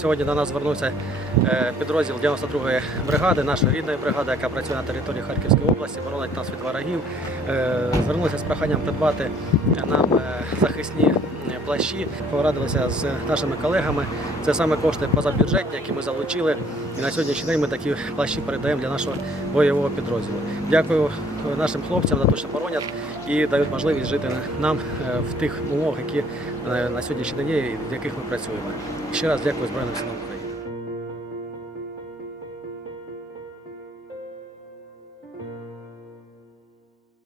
Сьогодні до нас звернувся е, підрозділ 92-ї бригади, нашої рідної бригади, яка працює на території Харківської області, боронить нас від ворогів. Е, Звернулися з проханням придбати нам е, захисні плащі. Порадилися з нашими колегами. Це саме кошти позабюджетні, які ми залучили. І на сьогоднішній день ми такі плащі передаємо для нашого бойового підрозділу. Дякую нашим хлопцям за те, що боронять і дають можливість жити нам е, в тих умовах, які е, на сьогоднішній день є, в яких ми працюємо. Ще раз дякую Збройним силам.